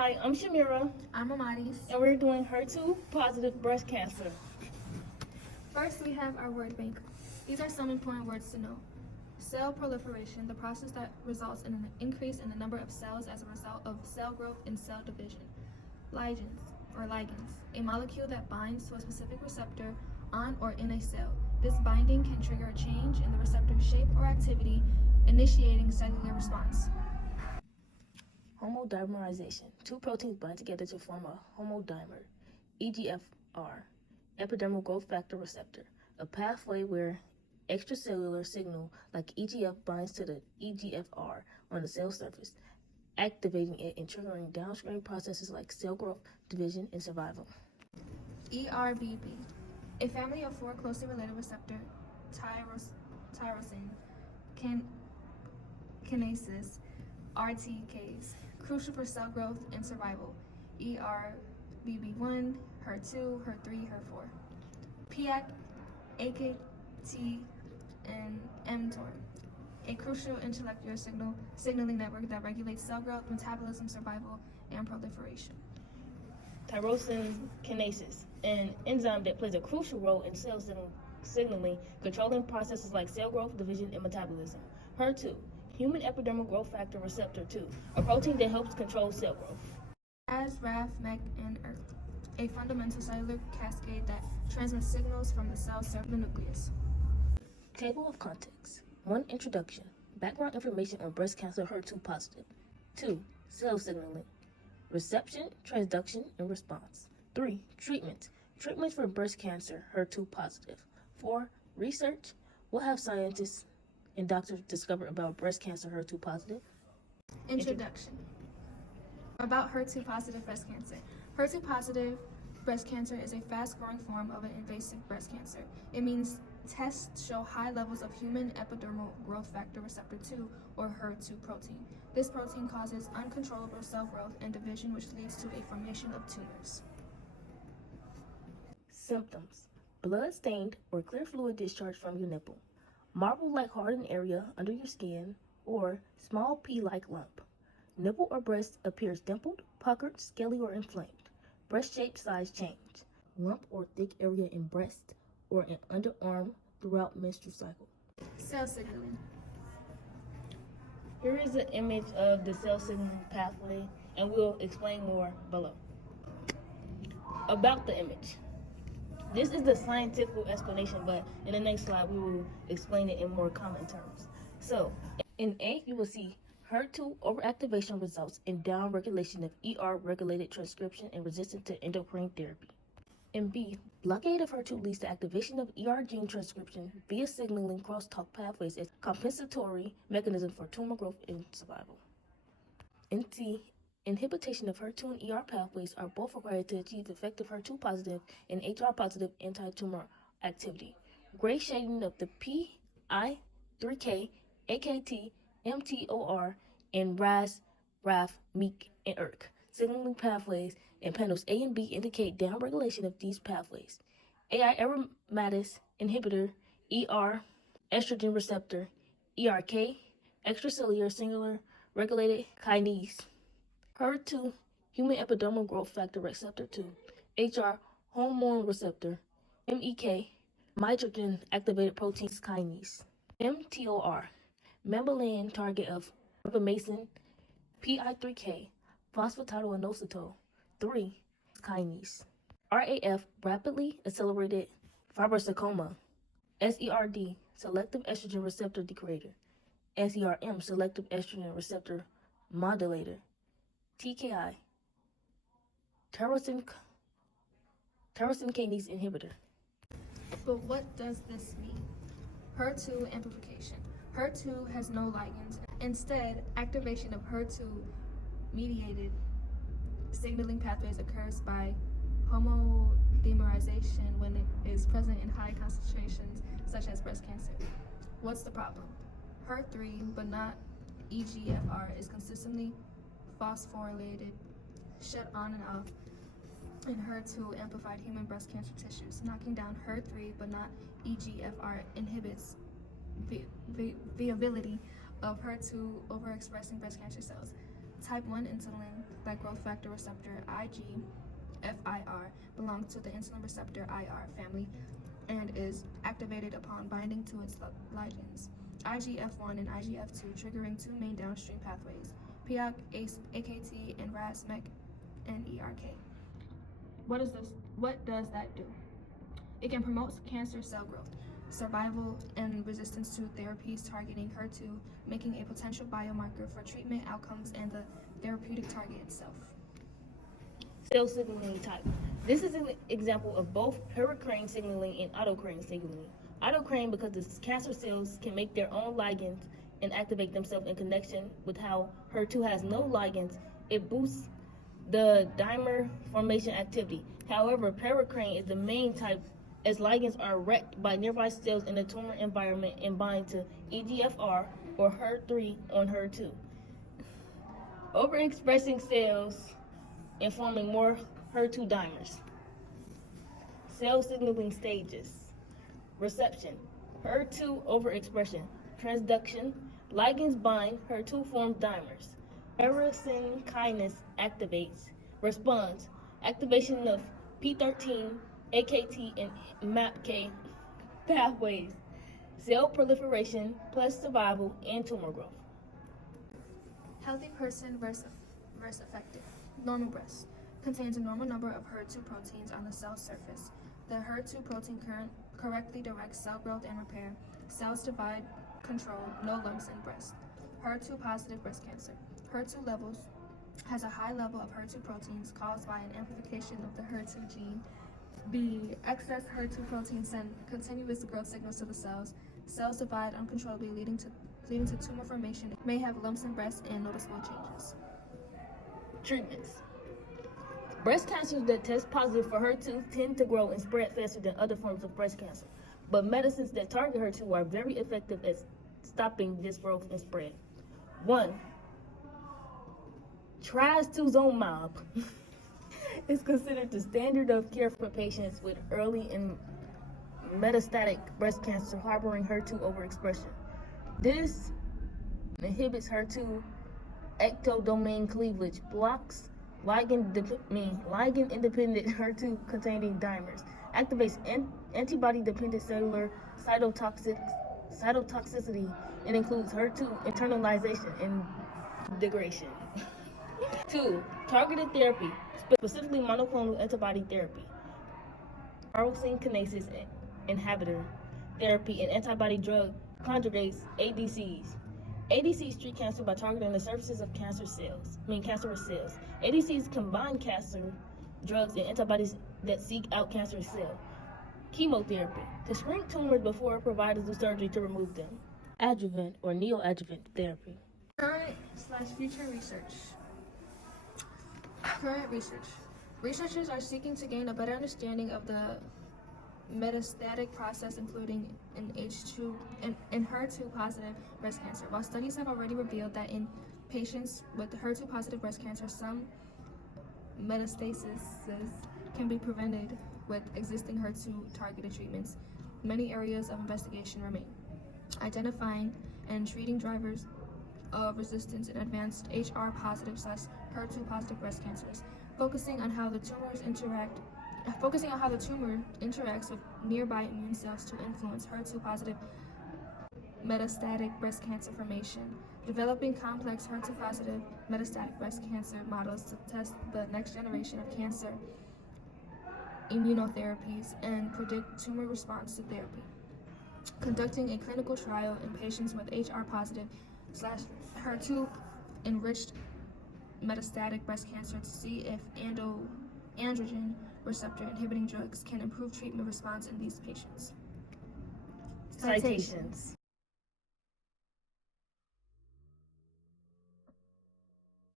Hi, I'm Shamira, I'm Amaris. and we're doing HER2 positive breast cancer. First, we have our word bank. These are some important words to know. Cell proliferation, the process that results in an increase in the number of cells as a result of cell growth and cell division. Ligands, a molecule that binds to a specific receptor on or in a cell. This binding can trigger a change in the receptor's shape or activity, initiating cellular response. Homodimerization. Two proteins bind together to form a homodimer. EGFR, epidermal growth factor receptor, a pathway where extracellular signal like EGF binds to the EGFR on the cell surface, activating it and triggering downstream processes like cell growth, division, and survival. ERBB, a family of four closely related receptor tyrosine kinases, RTKs, crucial for cell growth and survival. ERBB1, HER2, HER3, HER4. PAC, AKT, and mTOR, a crucial intracellular signaling network that regulates cell growth, metabolism, survival, and proliferation. Tyrosine kinases, an enzyme that plays a crucial role in cell signaling, controlling processes like cell growth, division, and metabolism. HER2, human epidermal growth factor receptor 2, a protein that helps control cell growth. As RAF, MEK, and ERK, a fundamental cellular cascade that transmits signals from the cell to the nucleus. Table of contents. 1. Introduction. Background information on breast cancer HER2 positive. 2. Cell signaling. Reception, transduction, and response. 3. Treatment. Treatments for breast cancer HER2 positive. 4. Research. What have scientists and doctors discovered about breast cancer HER2 positive? Introduction. About HER2 positive breast cancer. HER2 positive breast cancer is a fast-growing form of an invasive breast cancer. It means tests show high levels of human epidermal growth factor receptor 2, or HER2 protein. This protein causes uncontrollable cell growth and division, which leads to a formation of tumors. Symptoms. Blood-stained or clear fluid discharge from your nipple. Marble-like hardened area under your skin, or small pea-like lump. Nipple or breast appears dimpled, puckered, scaly, or inflamed. Breast shape size change. Lump or thick area in breast or in underarm throughout menstrual cycle. Cell signaling. Here is an image of the cell signaling pathway, and we'll explain more below. About the image. This is the scientific explanation, but in the next slide we will explain it in more common terms. So, in A, you will see HER2 overactivation results in downregulation of ER-regulated transcription and resistance to endocrine therapy. In B, blockade of HER2 leads to activation of ER gene transcription via signaling crosstalk pathways as compensatory mechanism for tumor growth and survival. In C, inhibition of HER2 and ER pathways are both required to achieve effective HER2 positive and HR positive anti-tumor activity. Gray shading of the PI3K, AKT, mTOR, and RAS, RAF, MEK, and ERK signaling pathways, and panels A and B indicate downregulation of these pathways. AI aromatase inhibitor, ER, estrogen receptor, ERK, extracellular singular regulated kinase, HER2, human epidermal growth factor receptor 2, HR, hormone receptor, MEK, mitogen activated proteins kinase, mTOR, mammalian target of ribamycin, PI3K, phosphatidylinositol 3 kinase, RAF, rapidly accelerated fibrosarcoma, SERD, selective estrogen receptor degrader, SERM, selective estrogen receptor modulator, TKI, tyrosine kinase inhibitor. But what does this mean? HER2 amplification. HER2 has no ligands. Instead, activation of HER2-mediated signaling pathways occurs by homodimerization when it is present in high concentrations, such as breast cancer. What's the problem? HER3, but not EGFR, is consistently phosphorylated, shut on and off in HER2-amplified human breast cancer tissues. Knocking down HER3, but not EGFR, inhibits viability of HER2 overexpressing breast cancer cells. Type 1 insulin, like growth factor receptor IGFIR, belongs to the insulin receptor IR family and is activated upon binding to its ligands, IGF-1 and IGF-2, triggering two main downstream pathways, PIAC, AKT, and RAS-MEK and ERK. What does that do? It can promote cancer cell growth, survival, and resistance to therapies targeting HER2, making a potential biomarker for treatment outcomes and the therapeutic target itself. Cell signaling type. This is an example of both paracrine signaling and autocrine signaling. Autocrine because the cancer cells can make their own ligands and activate themselves in connection with how HER2 has no ligands. It boosts the dimer formation activity. However, paracrine is the main type as ligands are wrecked by nearby cells in the tumor environment and bind to EGFR or HER3 on HER2, overexpressing cells and forming more HER2 dimers. Cell signaling stages. Reception, HER2 overexpression. Transduction, ligands bind, HER2 forms dimers. Tyrosine kinase activates. Response, activation of P13, AKT, and MAPK pathways. Cell proliferation plus survival and tumor growth. Healthy person versus affected. Normal breast contains a normal number of HER2 proteins on the cell surface. The HER2 protein correctly directs cell growth and repair. Cells divide, control, no lumps in breast. HER2 positive breast cancer. HER2 levels has a high level of HER2 proteins caused by an amplification of the HER2 gene. The excess HER2 protein send continuous growth signals to the cells. Cells divide uncontrollably, leading to tumor formation. May have lumps in breast and noticeable changes. Treatments. Breast cancers that test positive for HER2 tend to grow and spread faster than other forms of breast cancer, but medicines that target HER2 are very effective at stopping this growth and spread. 1. Trastuzumab is considered the standard of care for patients with early and metastatic breast cancer harboring HER2 overexpression. This inhibits HER2 ectodomain cleavage, blocks ligand-independent HER2-containing dimers, activates antibody-dependent cellular cytotoxicity, and includes HER2 internalization and degradation. 2. Targeted therapy, specifically monoclonal antibody therapy, tyrosine kinase inhibitor therapy, and antibody drug conjugates, ADCs. ADCs treat cancer by targeting the surfaces of cancerous cells. ADCs combine cancer drugs and antibodies that seek out cancerous cells. Chemotherapy, to shrink tumors before providers do surgery to remove them. Adjuvant or neoadjuvant therapy. Current/future research. Current research. Researchers are seeking to gain a better understanding of the metastatic process, including in HER2 positive breast cancer. While studies have already revealed that in patients with HER2 positive breast cancer, some metastasis can be prevented with existing HER2 targeted treatments, many areas of investigation remain. Identifying and treating drivers of resistance in advanced HR positive/HER2 positive breast cancers, focusing on how the tumor interacts with nearby immune cells to influence HER2 positive metastatic breast cancer formation, developing complex HER2 positive metastatic breast cancer models to test the next generation of cancer immunotherapies and predict tumor response to therapy, conducting a clinical trial in patients with HR positive/HER2 enriched metastatic breast cancer to see if androgen receptor inhibiting drugs can improve treatment response in these patients. Citations.